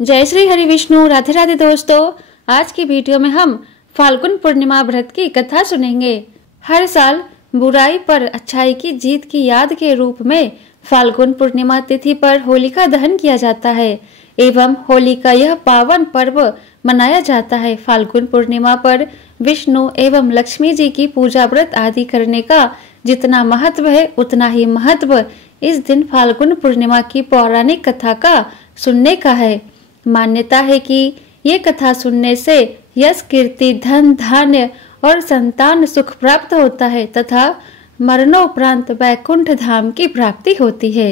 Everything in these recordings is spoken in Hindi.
जय श्री हरि विष्णु। राधे राधे दोस्तों, आज की वीडियो में हम फाल्गुन पूर्णिमा व्रत की कथा सुनेंगे। हर साल बुराई पर अच्छाई की जीत की याद के रूप में फाल्गुन पूर्णिमा तिथि पर होलिका दहन किया जाता है एवं होली का यह पावन पर्व मनाया जाता है। फाल्गुन पूर्णिमा पर विष्णु एवं लक्ष्मी जी की पूजा व्रत आदि करने का जितना महत्व है उतना ही महत्व इस दिन फाल्गुन पूर्णिमा की पौराणिक कथा का सुनने का है। मान्यता है कि ये कथा सुनने से यश, कीर्ति, धन, धान्य और संतान सुख प्राप्त होता है तथा मरणोपरांत वैकुंठ धाम की प्राप्ति होती है।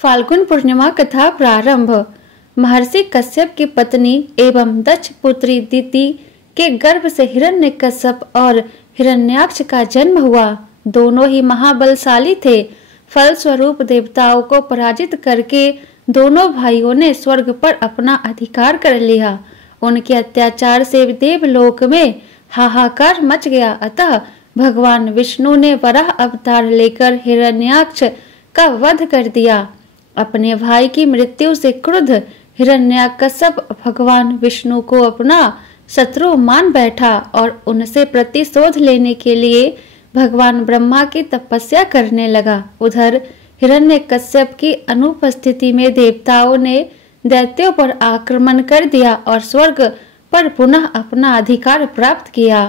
फाल्गुन पूर्णिमा कथा प्रारंभ। महर्षि कश्यप की पत्नी एवं दक्ष पुत्री दिति के गर्भ से हिरण्यकश्यप और हिरण्याक्ष का जन्म हुआ। दोनों ही महाबलशाली थे। फलस्वरूप देवताओं को पराजित करके दोनों भाइयों ने स्वर्ग पर अपना अधिकार कर लिया। उनके अत्याचार से देवलोक में हाहाकार मच गया। अतः भगवान विष्णु ने वराह अवतार लेकर हिरण्याक्ष का वध कर दिया। अपने भाई की मृत्यु से क्रुद्ध हिरण्याकश्यप भगवान विष्णु को अपना शत्रु मान बैठा और उनसे प्रतिशोध लेने के लिए भगवान ब्रह्मा की तपस्या करने लगा। उधर हिरण्यकश्यप की अनुपस्थिति में देवताओं ने दैत्यों पर आक्रमण कर दिया और स्वर्ग पर पुनः अपना अधिकार प्राप्त किया।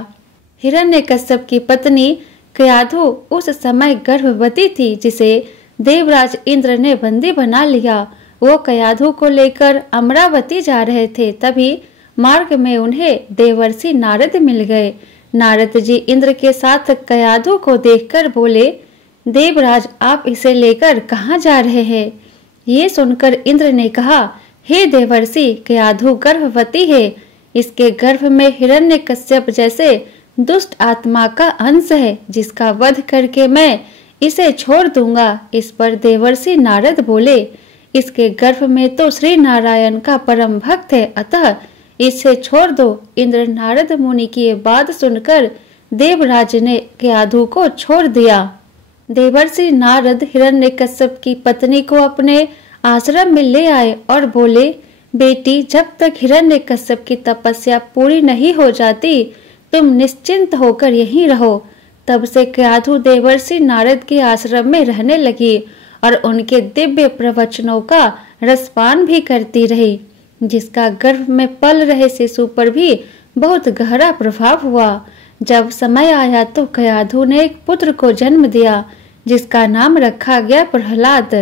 हिरण्यकश्यप की पत्नी कयाधु उस समय गर्भवती थी, जिसे देवराज इंद्र ने बंदी बना लिया। वो कयाधु को लेकर अमरावती जा रहे थे, तभी मार्ग में उन्हें देवर्षि नारद मिल गए। नारद जी इंद्र के साथ कयाधु को देखकर बोले, देवराज आप इसे लेकर कहाँ जा रहे हैं? ये सुनकर इंद्र ने कहा, हे देवर्षि, कयाधु गर्भवती है। इसके गर्भ में हिरण्यकश्यप जैसे दुष्ट आत्मा का अंश है, जिसका वध करके मैं इसे छोड़ दूंगा। इस पर देवर्षि नारद बोले, इसके गर्भ में तो श्री नारायण का परम भक्त है, अतः इसे छोड़ दो। इंद्र नारद मुनि की बात सुनकर देवराज ने कयाधु को छोड़ दिया। देवर्षि नारद हिरण्यकश्यप की पत्नी को अपने आश्रम में ले आए और बोले, बेटी, जब तक हिरण्यकश्यप की तपस्या पूरी नहीं हो जाती तुम निश्चिंत होकर यहीं रहो। तब से कयाधु देवर्षि नारद के आश्रम में रहने लगी और उनके दिव्य प्रवचनों का रसपान भी करती रही, जिसका गर्भ में पल रहे शिशु पर भी बहुत गहरा प्रभाव हुआ। जब समय आया तो कयाधु ने एक पुत्र को जन्म दिया, जिसका नाम रखा गया प्रहलाद।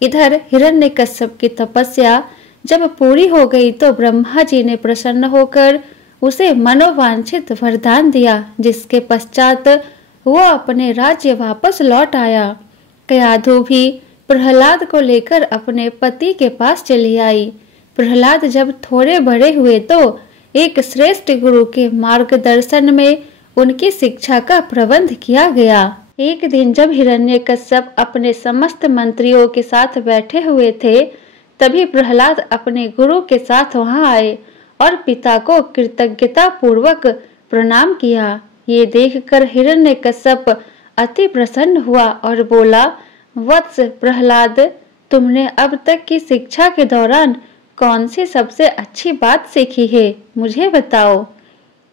इधर हिरण्यकश्यप की तपस्या जब पूरी हो गई तो ब्रह्मा जी ने प्रसन्न होकर उसे मनोवांछित वरदान दिया, जिसके पश्चात वो अपने राज्य वापस लौट आया। कयाधु भी प्रहलाद को लेकर अपने पति के पास चली आई। प्रहलाद जब थोड़े बड़े हुए तो एक श्रेष्ठ गुरु के मार्गदर्शन में उनकी शिक्षा का प्रबंध किया गया। एक दिन जब हिरण्यकश्यप अपने समस्त मंत्रियों के साथ बैठे हुए थे, तभी प्रहलाद अपने गुरु के साथ वहां आए और पिता को कृतज्ञता पूर्वक प्रणाम किया। ये देखकर हिरण्यकश्यप अति प्रसन्न हुआ और बोला, वत्स प्रहलाद, तुमने अब तक की शिक्षा के दौरान कौन सी सबसे अच्छी बात सीखी है, मुझे बताओ।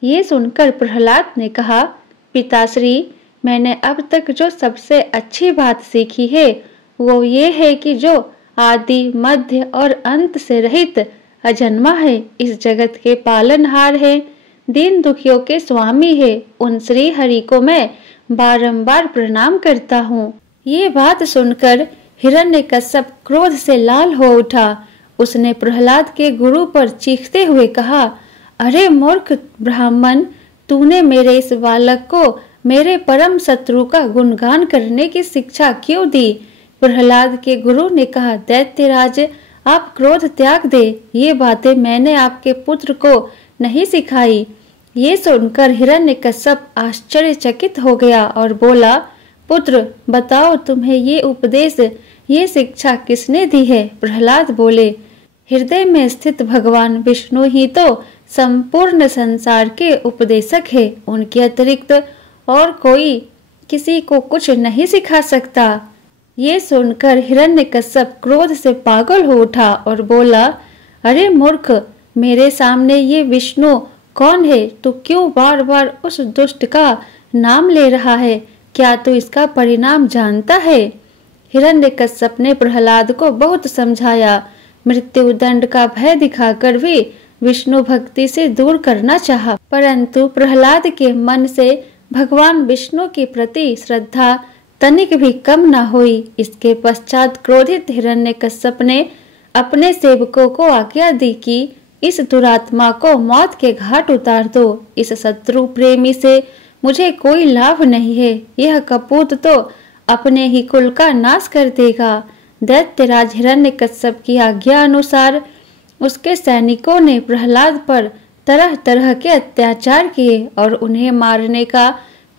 ये सुनकर प्रहलाद ने कहा, पिताश्री, मैंने अब तक जो सबसे अच्छी बात सीखी है वो ये है कि जो आदि, मध्य और अंत से रहित अजन्मा है, इस जगत के पालनहार है, दीन दुखियों के स्वामी है, उन श्री हरि को मैं बारंबार प्रणाम करता हूँ। ये बात सुनकर हिरण्यकश्यप क्रोध से लाल हो उठा। उसने प्रहलाद के गुरु पर चीखते हुए कहा, अरे मूर्ख ब्राह्मण, तूने मेरे इस बालक को मेरे परम शत्रु का गुणगान करने की शिक्षा क्यों दी? प्रहलाद के गुरु ने कहा, दैत्यराज, आप क्रोध त्याग दे, ये बातें मैंने आपके पुत्र को नहीं सिखाई। ये सुनकर हिरण्यकश्यप आश्चर्यचकित हो गया और बोला, पुत्र, बताओ तुम्हें ये उपदेश, ये शिक्षा किसने दी है? प्रहलाद बोले, हृदय में स्थित भगवान विष्णु ही तो संपूर्ण संसार के उपदेशक है। उनके अतिरिक्त और कोई किसी को कुछ नहीं सिखा सकता। ये सुनकर हिरण्यकश्यप क्रोध से पागल हो उठा और बोला, अरे मूर्ख, मेरे सामने ये विष्णु कौन है? तू क्यों बार बार उस दुष्ट का नाम ले रहा है? क्या तू इसका परिणाम जानता है? हिरण्यकश्यप ने प्रहलाद को बहुत समझाया। मृत्यु दंड का भय दिखाकर भी विष्णु भक्ति से दूर करना चाहा, परंतु प्रहलाद के मन से भगवान विष्णु के प्रति श्रद्धा तनिक भी कम न हुई। इसके पश्चात क्रोधित हिरण्यकश्यप ने अपने सेवकों को आज्ञा दी कि इस दुरात्मा को मौत के घाट उतार दो। इस शत्रु प्रेमी से मुझे कोई लाभ नहीं है। यह कपूत तो अपने ही कुल का नाश कर देगा। दैत्यराज हिरण्यकश्यप की आज्ञा अनुसार उसके सैनिकों ने प्रहलाद पर तरह तरह के अत्याचार किए और उन्हें मारने का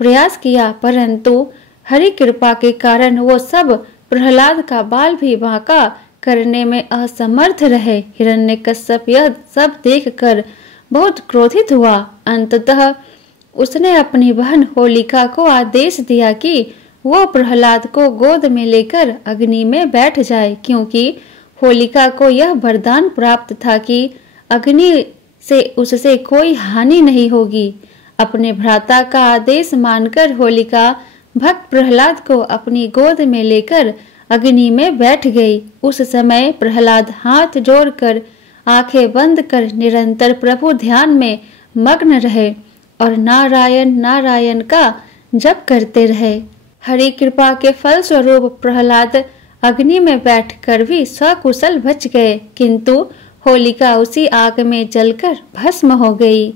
प्रयास किया, परंतु हरि कृपा के कारण वो सब प्रहलाद का बाल भी बांका करने में असमर्थ रहे। हिरण्यकश्यप यह सब देखकर बहुत क्रोधित हुआ। अंततः उसने अपनी बहन होलिका को आदेश दिया कि वो प्रहलाद को गोद में लेकर अग्नि में बैठ जाए, क्योंकि होलिका को यह वरदान प्राप्त था कि अग्नि से उससे कोई हानि नहीं होगी। अपने भ्राता का आदेश मानकर होलिका भक्त प्रहलाद को अपनी गोद में लेकर अग्नि में बैठ गई। उस समय प्रहलाद हाथ जोड़कर आंखें बंद कर निरंतर प्रभु ध्यान में मग्न रहे और नारायण नारायण का जप करते रहे। हरि कृपा के फल स्वरूप प्रहलाद अग्नि में बैठकर भी सकुशल बच गए, किंतु होलिका उसी आग में जलकर भस्म हो गई।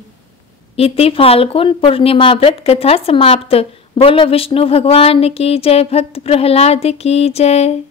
इति फाल्गुन पूर्णिमा व्रत कथा समाप्त। बोलो विष्णु भगवान की जय, भक्त प्रहलाद की जय।